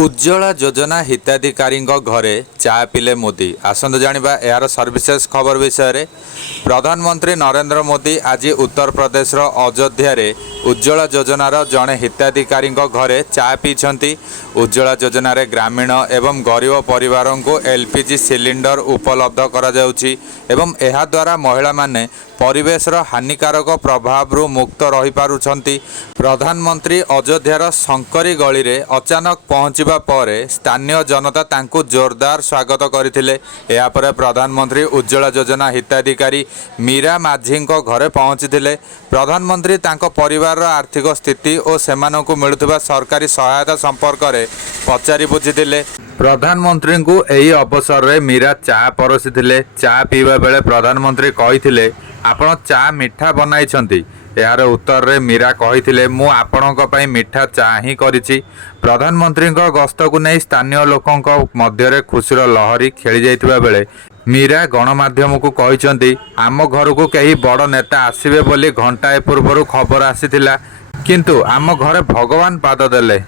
उज्ज्वला योजना हिताधिकारी घरे चा पिले मोदी आसंतु जानिबा यार सर्विसेस खबर विषय रे। प्रधानमंत्री नरेंद्र मोदी आज उत्तर प्रदेश अयोध्या रे उज्ज्वला योजनार जड़े हिताधिकारी घरे चा पीछंती। उज्ज्वला योजना रे ग्रामीण एवं गरीब परिवार को एलपीजी सिलिंडर उपलब्ध करा जाउछि एवं एहा द्वारा महिला माने परिवेशर हानिकारक प्रभाव मुक्त रही पारुछंती। प्रधानमंत्री अयोध्यार शंकरी गली रे अचानक पहुंचवा पर स्थानीय जनता तांकु जोरदार स्वागत करथिले। एहा परे प्रधानमंत्री उज्ज्वला योजना हिताधिकारी मीरा माझी घरे पहुंचीथिले। प्रधानमंत्री तांको परिवार आर्थिक स्थिति और सेमानकु मिलुथिबा सरकारी सहायता संपर्क में पचारि बुझीथिले। प्रधानमंत्री को एही अवसर रे मीरा चा परसिथिले। चा पीवा बेले प्रधानमंत्री कहिथिले आपण चा मिठा बनाइछंती। यार उत्तर रे मीरा कहिथिले मु आपणक पई मिठा चा ही करिछि। प्रधानमंत्री गस्त को नहीं स्थानीय लोकंक मध्य खुशीर लहरी खेली जाइथिबा बेले मीरा गणमाध्यम को कहिसंती आम घर को कई बड़ नेता आसिबे बोली घंटाए पूर्व खबर आसीथिला, किंतु आम घरे भगवान पाद देले।